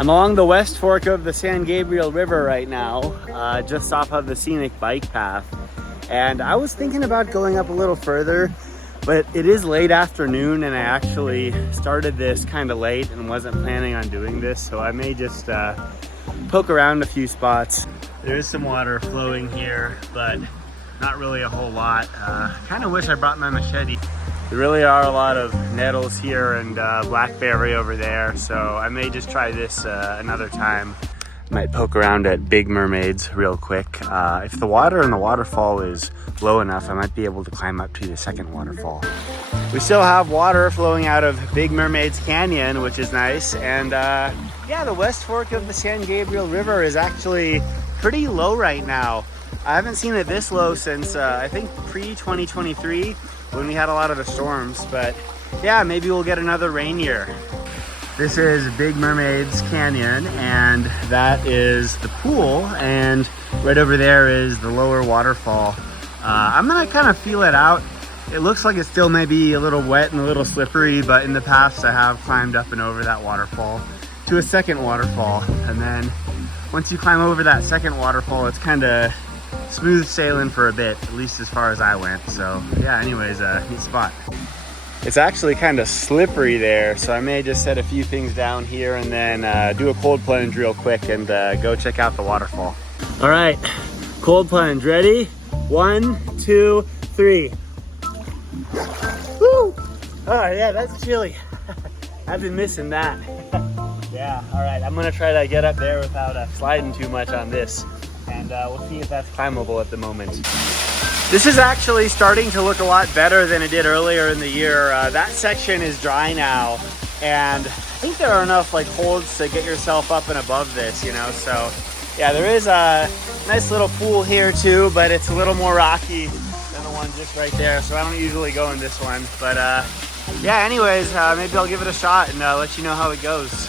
I'm along the west fork of the San Gabriel River right now, just off of the scenic bike path. And I was thinking about going up a little further, but it is late afternoon and I actually started this kind of late and wasn't planning on doing this. So I may just poke around a few spots. There is some water flowing here, but not really a whole lot. Kind of wish I brought my machete. There really are a lot of nettles here and blackberry over there, so I may just try this another time. Might poke around at Big Mermaids real quick. If the water in the waterfall is low enough, I might be able to climb up to the second waterfall. We still have water flowing out of Big Mermaids Canyon, which is nice. And yeah, the west fork of the San Gabriel River is actually pretty low right now. I haven't seen it this low since I think pre-2023 when we had a lot of the storms, but yeah, maybe we'll get another rain year. This is Big Mermaids Canyon, and that is the pool, and right over there is the lower waterfall. I'm gonna kind of feel it out. It looks like it's still maybe a little wet and a little slippery, but in the past I have climbed up and over that waterfall to a second waterfall, and then once you climb over that second waterfall, it's kind of smooth sailing for a bit, at least as far as I went. So yeah, anyways, neat spot. It's actually kind of slippery there, so I may just set a few things down here and then do a cold plunge real quick and go check out the waterfall. All right, cold plunge, ready? 1, 2, 3. Woo! Oh yeah, that's chilly. I've been missing that. Yeah, all right, I'm gonna try to get up there without sliding too much on this. And we'll see if that's climbable at the moment. This is actually starting to look a lot better than it did earlier in the year. That section is dry now, and I think there are enough like holds to get yourself up and above this, you know. So yeah, there is a nice little pool here too, but it's a little more rocky than the one just right there. So I don't usually go in this one, but yeah, anyways, maybe I'll give it a shot and let you know how it goes.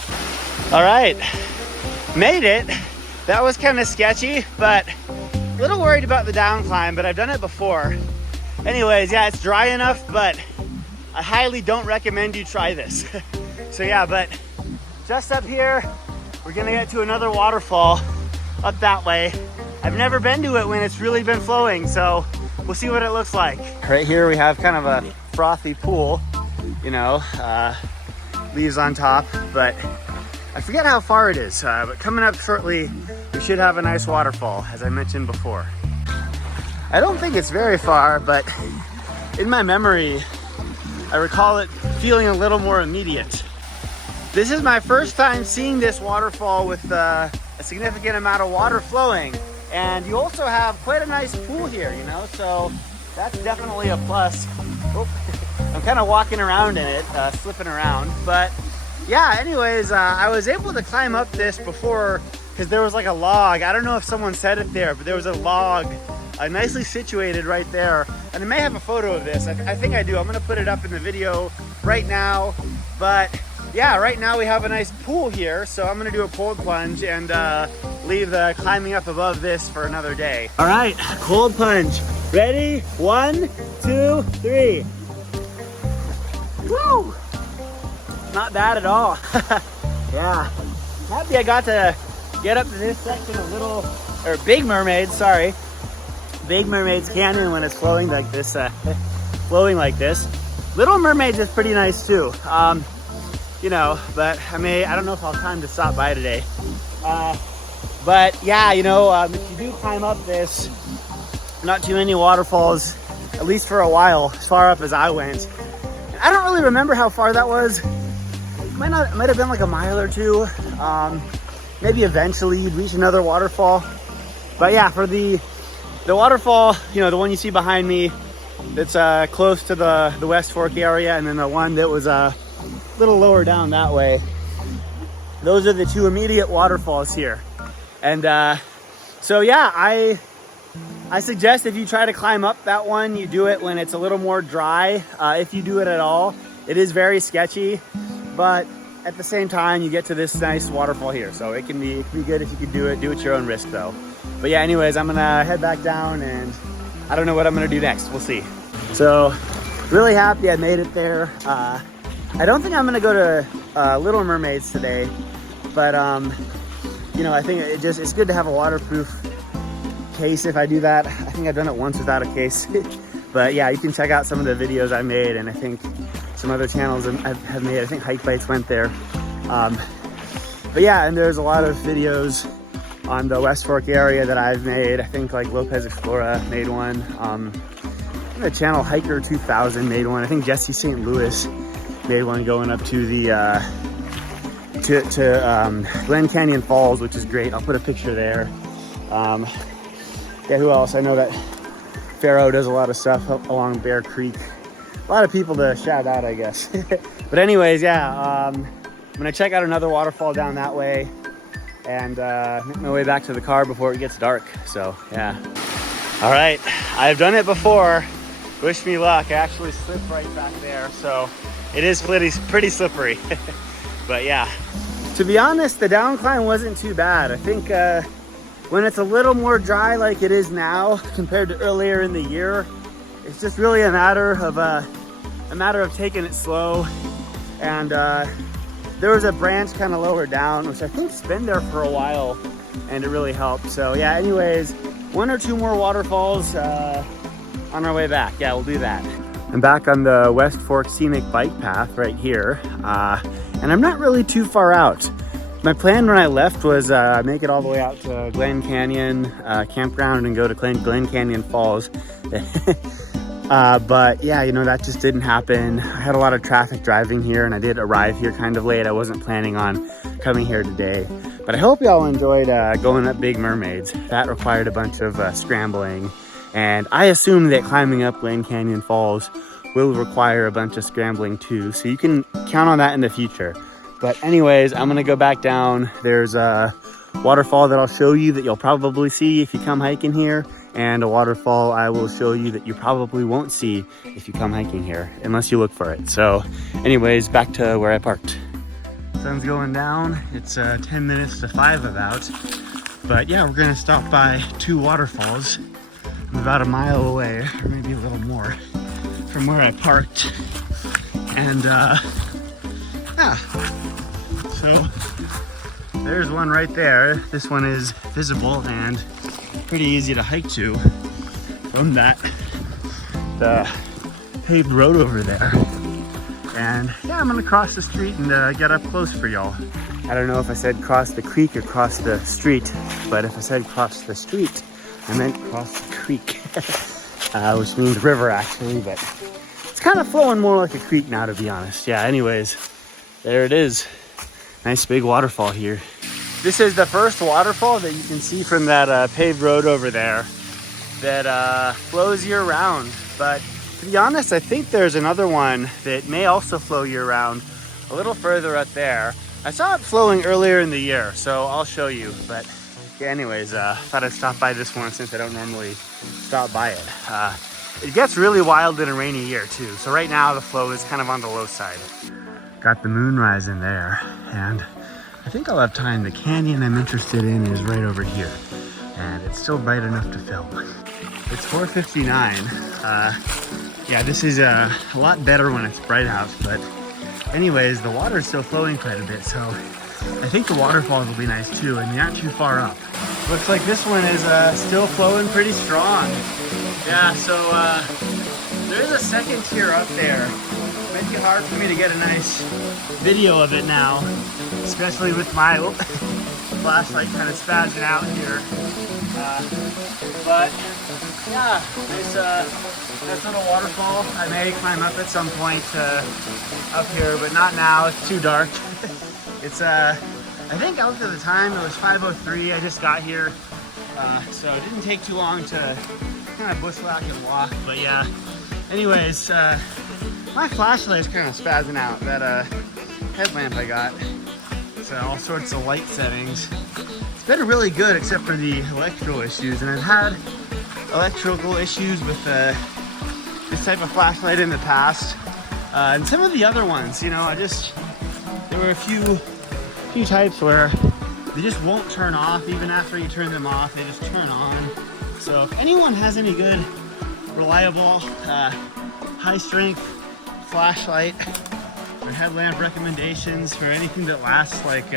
All right, made it. That was kind of sketchy, but a little worried about the down climb, but I've done it before. Anyways, yeah, it's dry enough, but I highly don't recommend you try this. So yeah, but just up here, we're gonna get to another waterfall up that way. I've never been to it when it's really been flowing, so we'll see what it looks like. Right here, we have kind of a frothy pool, you know, leaves on top, but I forget how far it is, but coming up shortly, we should have a nice waterfall, as I mentioned before. I don't think it's very far, but in my memory, I recall it feeling a little more immediate. This is my first time seeing this waterfall with a significant amount of water flowing, and you also have quite a nice pool here, you know, so that's definitely a plus. Oh, I'm kind of walking around in it, slipping around, but yeah, anyways, I was able to climb up this before because there was like a log. I don't know if someone said it there, but there was a log nicely situated right there. And I may have a photo of this. I think I do. I'm going to put it up in the video right now. But yeah, right now we have a nice pool here. So I'm going to do a cold plunge and leave the climbing up above this for another day. All right, cold plunge. Ready? 1, 2, 3. Woo! Not bad at all. Yeah, happy I got to get up to this section a little, or Big Mermaids, sorry. Big Mermaids Canyon when it's flowing like this, Little Mermaids is pretty nice too. You know, but I don't know if I'll have time to stop by today. But yeah, you know, if you do climb up this, not too many waterfalls, at least for a while, as far up as I went. I don't really remember how far that was. It might have been like a mile or two. Maybe eventually you'd reach another waterfall. But yeah, for the waterfall, you know, the one you see behind me, that's close to the West Fork area, and then the one that was a little lower down that way. Those are the two immediate waterfalls here. And so yeah, I suggest if you try to climb up that one, you do it when it's a little more dry. If you do it at all, it is very sketchy. But at the same time, you get to this nice waterfall here. So it can be good if you can do it. Do it at your own risk though. But yeah, anyways, I'm gonna head back down and I don't know what I'm gonna do next. We'll see. So really happy I made it there. I don't think I'm gonna go to Little Mermaids today. But you know, I think it's good to have a waterproof case if I do that. I think I've done it once without a case. But yeah, you can check out some of the videos I made, and I think some other channels have made. I think Hike Bites went there. But yeah, and there's a lot of videos on the West Fork area that I've made. I think like Lopez Explora made one. The channel Hiker 2000 made one. I think Jesse St. Louis made one going up to the Glen Canyon Falls, which is great. I'll put a picture there. Yeah, who else? I know that Pharaoh does a lot of stuff up along Bear Creek. A lot of people to shout out, I guess. But anyways, yeah, I'm gonna check out another waterfall down that way and make my way back to the car before it gets dark. So yeah. All right, I've done it before. Wish me luck. I actually slipped right back there, so it is pretty slippery. But yeah, to be honest, the down climb wasn't too bad. I think when it's a little more dry like it is now compared to earlier in the year, it's just really a matter of taking it slow. And there was a branch kind of lower down, which I think's been there for a while, and it really helped. So yeah, anyways, 1 or 2 more waterfalls on our way back. Yeah, we'll do that. I'm back on the West Fork Scenic Bike Path right here, and I'm not really too far out. My plan when I left was make it all the way out to Glen Canyon campground and go to Glen Canyon Falls. But yeah, you know, that just didn't happen. I had a lot of traffic driving here, and I did arrive here kind of late. I wasn't planning on coming here today. But I hope y'all enjoyed going up Big Mermaids. That required a bunch of scrambling. And I assume that climbing up Glen Canyon Falls will require a bunch of scrambling too. So you can count on that in the future. But anyways, I'm gonna go back down. There's a waterfall that I'll show you that you'll probably see if you come hiking here, and a waterfall I will show you that you probably won't see if you come hiking here, unless you look for it. So anyways, back to where I parked. Sun's going down. It's 10 minutes to 5 about. But yeah, we're gonna stop by 2 waterfalls. I'm about a mile away, or maybe a little more, from where I parked. And yeah, so there's one right there. This one is visible and pretty easy to hike to from the paved road over there. And yeah, I'm gonna cross the street and get up close for y'all. I don't know if I said cross the creek or cross the street, but if I said cross the street, I meant cross the creek, which means river actually, but it's kind of flowing more like a creek now, to be honest. Yeah, anyways, there it is. Nice big waterfall here. This is the first waterfall that you can see from that paved road over there that flows year round. But to be honest, I think there's another one that may also flow year round a little further up there. I saw it flowing earlier in the year, so I'll show you. But yeah, anyways, thought I'd stop by this one since I don't normally stop by it. It gets really wild in a rainy year too. So right now the flow is kind of on the low side. Got the moon rising there, and I think I'll have time. The canyon I'm interested in is right over here, and it's still bright enough to film. It's 4:59. Yeah, this is a lot better when it's bright out, but anyways, the water is still flowing quite a bit, so I think the waterfalls will be nice too, and they aren't too far up. Looks like this one is still flowing pretty strong. Yeah, so there's a second tier up there. It might be hard for me to get a nice video of it now, especially with my flashlight kind of spazzing out here. But yeah, nice little waterfall. I may climb up at some point up here, but not now. It's too dark. It's I think I looked at the time. It was 5:03. I just got here, so it didn't take too long to kind of bushwhack and walk. But yeah. Anyways, my flashlight is kind of spazzing out. That headlamp I got. So all sorts of light settings. It's been really good except for the electrical issues, and I've had electrical issues with this type of flashlight in the past, and some of the other ones, you know, there were a few types where they just won't turn off. Even after you turn them off, they just turn on. So if anyone has any good, reliable, high strength flashlight or headlamp recommendations for anything that lasts like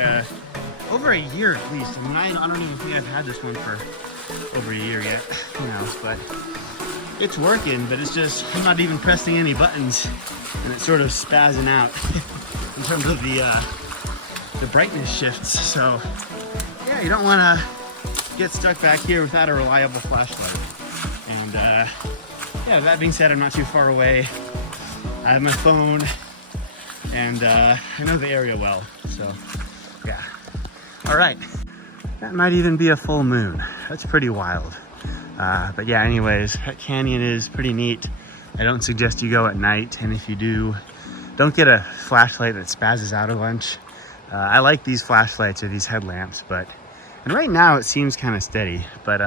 over a year at least. I mean, I don't even think I've had this one for over a year yet. Who knows? But it's working. But it's just I'm not even pressing any buttons, and it's sort of spazzing out in terms of the brightness shifts. So yeah, you don't want to get stuck back here without a reliable flashlight. And yeah, that being said, I'm not too far away. I have my phone, and I know the area well. So yeah. All right. That might even be a full moon. That's pretty wild. But yeah, anyways, that canyon is pretty neat. I don't suggest you go at night, and if you do, don't get a flashlight that spazzes out a bunch. I like these flashlights or these headlamps, and right now it seems kind of steady, but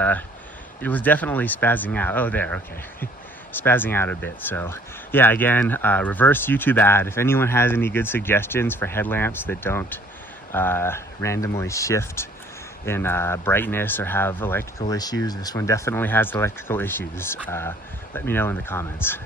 it was definitely spazzing out. Oh, there, okay. Spazzing out a bit. So yeah, again, reverse YouTube ad. If anyone has any good suggestions for headlamps that don't randomly shift in brightness or have electrical issues, this one definitely has electrical issues. Let me know in the comments.